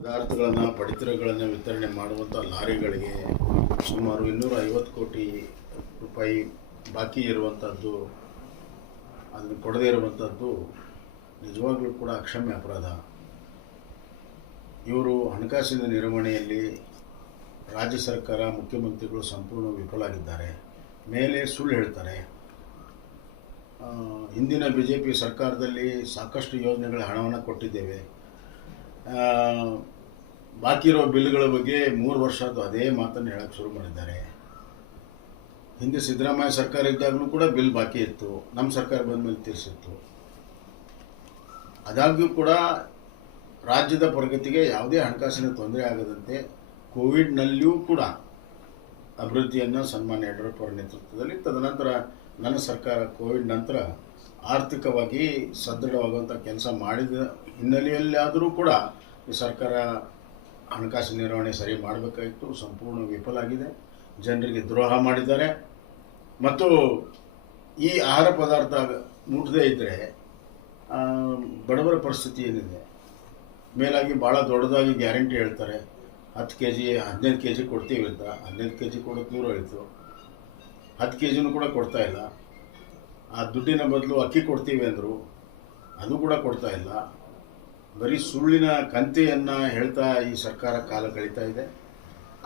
ಪದಾರ್ಥಗಳನ್ನು ಪಡಿತರಗಳನ್ನು ವಿತರಣೆ ಮಾಡುವಂಥ ಲಾರಿಗಳಿಗೆ ಸುಮಾರು 250 ಕೋಟಿ ರೂಪಾಯಿ ಬಾಕಿ ಇರುವಂಥದ್ದು, ಅದನ್ನು ಕೊಡದೇ ಇರುವಂಥದ್ದು ನಿಜವಾಗ್ಲೂ ಕೂಡ ಅಕ್ಷಮ್ಯ ಅಪರಾಧ. ಇವರು ಹಣಕಾಸಿನ ನಿರ್ವಹಣೆಯಲ್ಲಿ ರಾಜ್ಯ ಸರ್ಕಾರ, ಮುಖ್ಯಮಂತ್ರಿಗಳು ಸಂಪೂರ್ಣ ವಿಫಲಾಗಿದ್ದಾರೆ. ಮೇಲೆ ಸುಳ್ಳು ಹೇಳ್ತಾರೆ. ಹಿಂದಿನ BJP ಸರ್ಕಾರದಲ್ಲಿ ಸಾಕಷ್ಟು ಯೋಜನೆಗಳ ಹಣವನ್ನು ಕೊಟ್ಟಿದ್ದೇವೆ, ಬಾಕಿ ಇರೋ ಬಿಲ್ಗಳ ಬಗ್ಗೆ 3 ವರ್ಷದ್ದು ಅದೇ ಮಾತನ್ನು ಹೇಳಕ್ಕೆ ಶುರು ಮಾಡಿದ್ದಾರೆ. ಹಿಂದೆ ಸಿದ್ದರಾಮಯ್ಯ ಸರ್ಕಾರ ಇದ್ದಾಗಲೂ ಕೂಡ ಬಿಲ್ ಬಾಕಿ ಇತ್ತು, ನಮ್ಮ ಸರ್ಕಾರ ಬಂದ ಮೇಲೆ ತೀರಿಸಿತ್ತು. ಆದಾಗ್ಯೂ ಕೂಡ ರಾಜ್ಯದ ಪ್ರಗತಿಗೆ ಯಾವುದೇ ಹಣಕಾಸಿನ ತೊಂದರೆ ಆಗದಂತೆ ಕೋವಿಡ್ನಲ್ಲಿಯೂ ಕೂಡ ಅಭಿವೃದ್ಧಿಯನ್ನು ಸನ್ಮಾನ್ಯ ಯಡಿಯೂರಪ್ಪ ಅವರ ನೇತೃತ್ವದಲ್ಲಿ, ತದನಂತರ ನನ್ನ ಸರ್ಕಾರ ಕೋವಿಡ್ ನಂತರ ಆರ್ಥಿಕವಾಗಿ ಸದೃಢವಾಗುವಂಥ ಕೆಲಸ ಮಾಡಿದ ಹಿನ್ನೆಲೆಯಲ್ಲಾದರೂ ಕೂಡ ಈ ಸರ್ಕಾರ ಹಣಕಾಸಿನ ನಿರ್ವಹಣೆ ಸರಿ ಮಾಡಬೇಕಾಗಿತ್ತು, ಸಂಪೂರ್ಣ ವಿಫಲ ಆಗಿದೆ. ಜನರಿಗೆ ದ್ರೋಹ ಮಾಡಿದ್ದಾರೆ. ಮತ್ತು ಈ ಆಹಾರ ಪದಾರ್ಥ ಮುಟ್ಟದೇ ಇದ್ದರೆ ಬಡವರ ಪರಿಸ್ಥಿತಿ ಏನಿದೆ, ಮೇಲಾಗಿ ಭಾಳ ದೊಡ್ಡದಾಗಿ ಗ್ಯಾರಂಟಿ ಹೇಳ್ತಾರೆ. 10 kg 15 kg ಕೊಡ್ತೀವಿ ಅಂತ, 15 kg ಕೊಡೋದು ದೂರ ಆಯಿತು, 10 kgನೂ ಕೂಡ ಕೊಡ್ತಾ ಇಲ್ಲ. ಆ ದುಡ್ಡಿನ ಬದಲು ಅಕ್ಕಿ ಕೊಡ್ತೀವಿ ಅಂದರು, ಅದು ಕೂಡ ಕೊಡ್ತಾ ಇಲ್ಲ. ಬರೀ ಸುಳ್ಳಿನ ಕಂತೆಯನ್ನು ಹೇಳ್ತಾ ಈ ಸರ್ಕಾರ ಕಾಲ ಕಳೀತಾ ಇದೆ.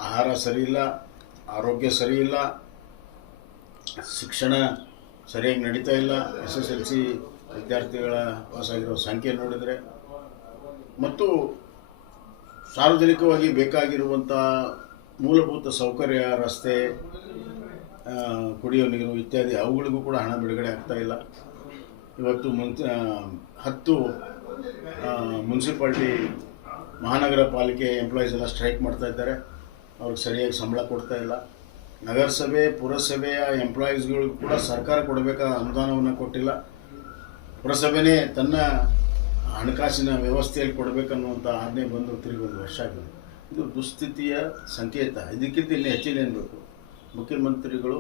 ಆಹಾರ ಸರಿಯಿಲ್ಲ, ಆರೋಗ್ಯ ಸರಿಯಿಲ್ಲ, ಶಿಕ್ಷಣ ಸರಿಯಾಗಿ ನಡೀತಾ ಇಲ್ಲ. SSLC ವಿದ್ಯಾರ್ಥಿಗಳ ಪಾಸಾಗಿರೋ ಸಂಖ್ಯೆ ನೋಡಿದರೆ, ಮತ್ತು ಸಾರ್ವಜನಿಕವಾಗಿ ಬೇಕಾಗಿರುವಂಥ ಮೂಲಭೂತ ಸೌಕರ್ಯ, ರಸ್ತೆ, ಕುಡಿಯೋ ನೀರು ಇತ್ಯಾದಿ ಅವುಗಳಿಗೂ ಕೂಡ ಹಣ ಬಿಡುಗಡೆ ಆಗ್ತಾ ಇಲ್ಲ. ಇವತ್ತು 10 ಮುನ್ಸಿಪಾಲ್ಟಿ ಮಹಾನಗರ ಪಾಲಿಕೆ ಎಂಪ್ಲಾಯೀಸ್ ಎಲ್ಲ ಸ್ಟ್ರೈಕ್ ಮಾಡ್ತಾ ಇದ್ದಾರೆ. ಅವ್ರಿಗೆ ಸರಿಯಾಗಿ ಸಂಬಳ ಕೊಡ್ತಾ ಇಲ್ಲ. ನಗರಸಭೆ ಪುರಸಭೆಯ ಎಂಪ್ಲಾಯೀಸ್ಗಳು ಕೂಡ ಸರ್ಕಾರ ಕೊಡಬೇಕಾದ ಅನುದಾನವನ್ನು ಕೊಟ್ಟಿಲ್ಲ. ಪುರಸಭೆಯೇ ತನ್ನ ಹಣಕಾಸಿನ ವ್ಯವಸ್ಥೆಯಲ್ಲಿ ಕೊಡಬೇಕನ್ನುವಂಥ ಆಜ್ಞೆ ಬಂದು ತಿರುಗಿ 1 ವರ್ಷ ಆಗಿದೆ. ಇದು ದುಸ್ಥಿತಿಯ ಸಂಕೇತ. ಇದಕ್ಕಿಂತ ಇಲ್ಲಿ ಹೆಚ್ಚಿನೇನು ಬೇಕು? ಮುಖ್ಯಮಂತ್ರಿಗಳು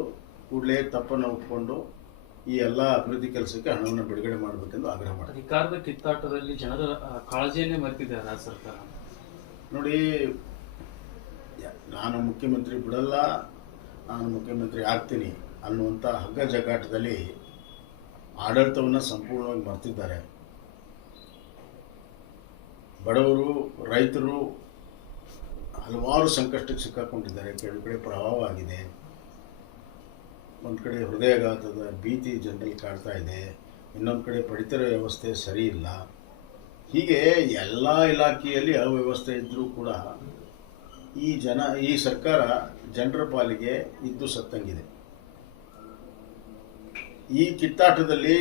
ಕೂಡಲೇ ತಪ್ಪನ್ನು ಒಪ್ಪಿಕೊಂಡು ಈ ಎಲ್ಲ ಅಭಿವೃದ್ಧಿ ಕೆಲಸಕ್ಕೆ ಹಣವನ್ನು ಬಿಡುಗಡೆ ಮಾಡಬೇಕೆಂದು ಆಗ್ರಹ ಮಾಡ್ತಾರೆ. ಅಧಿಕಾರದ ಕಿತ್ತಾಟದಲ್ಲಿ ಜನರ ಕಾಳಜಿಯನ್ನೇ ಮರೆತಿದ್ದಾರೆ ರಾಜ್ಯ ಸರ್ಕಾರ. ನೋಡಿ, ನಾನು ಮುಖ್ಯಮಂತ್ರಿ ಬಿಡಲ್ಲ, ನಾನು ಮುಖ್ಯಮಂತ್ರಿ ಆಗ್ತೀನಿ ಅನ್ನುವಂಥ ಹಗ್ಗ ಜಗಾಟದಲ್ಲಿ ಆಡಳಿತವನ್ನು ಸಂಪೂರ್ಣವಾಗಿ ಮರೆತಿದ್ದಾರೆ. ಬಡವರು, ರೈತರು ಹಲವಾರು ಸಂಕಷ್ಟಕ್ಕೆ ಸಿಕ್ಕಾಕೊಂಡಿದ್ದಾರೆ. ಕೆಲವು ಕಡೆ ಪ್ರವಾಹ ಆಗಿದೆ, ಒಂದು ಕಡೆ ಹೃದಯಾಘಾತದ ಭೀತಿ ಜನರಲ್ಲಿ ಕಾಡ್ತಾ ಇದೆ, ಇನ್ನೊಂದು ಕಡೆ ಪಡಿತರ ವ್ಯವಸ್ಥೆ ಸರಿ ಇಲ್ಲ. ಹೀಗೆ ಎಲ್ಲ ಇಲಾಖೆಯಲ್ಲಿ ಅವ್ಯವಸ್ಥೆ ಇದ್ದರೂ ಕೂಡ ಈ ಸರ್ಕಾರ ಜನರ ಪಾಲಿಗೆ ಇದ್ದು ಸತ್ತಂಗಿದೆ. ಈ ಕಿತ್ತಾಟದಲ್ಲಿ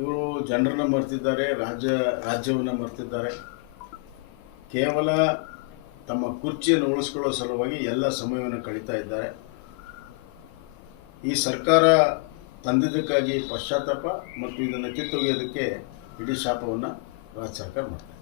ಇವರು ಜನರನ್ನು ಮರೆತಿದ್ದಾರೆ, ರಾಜ್ಯವನ್ನು ಮರೆತಿದ್ದಾರೆ. ಕೇವಲ ತಮ್ಮ ಕುರ್ಚಿಯನ್ನು ಉಳಿಸ್ಕೊಳ್ಳೋ ಸಲುವಾಗಿ ಎಲ್ಲ ಸಮಯವನ್ನು ಕಳೀತಾ ಇದ್ದಾರೆ. ಈ ಸರ್ಕಾರ ತಂದಿದ್ದಕ್ಕಾಗಿ ಪಶ್ಚಾತ್ತಾಪ ಮತ್ತು ಇದನ್ನು ಕಿತ್ತೊಗೆಯೋದಕ್ಕೆ ಇಡೀ ಶಾಪವನ್ನು ರಾಜ್ಯ ಸರ್ಕಾರ ಮಾಡ್ತಾರೆ.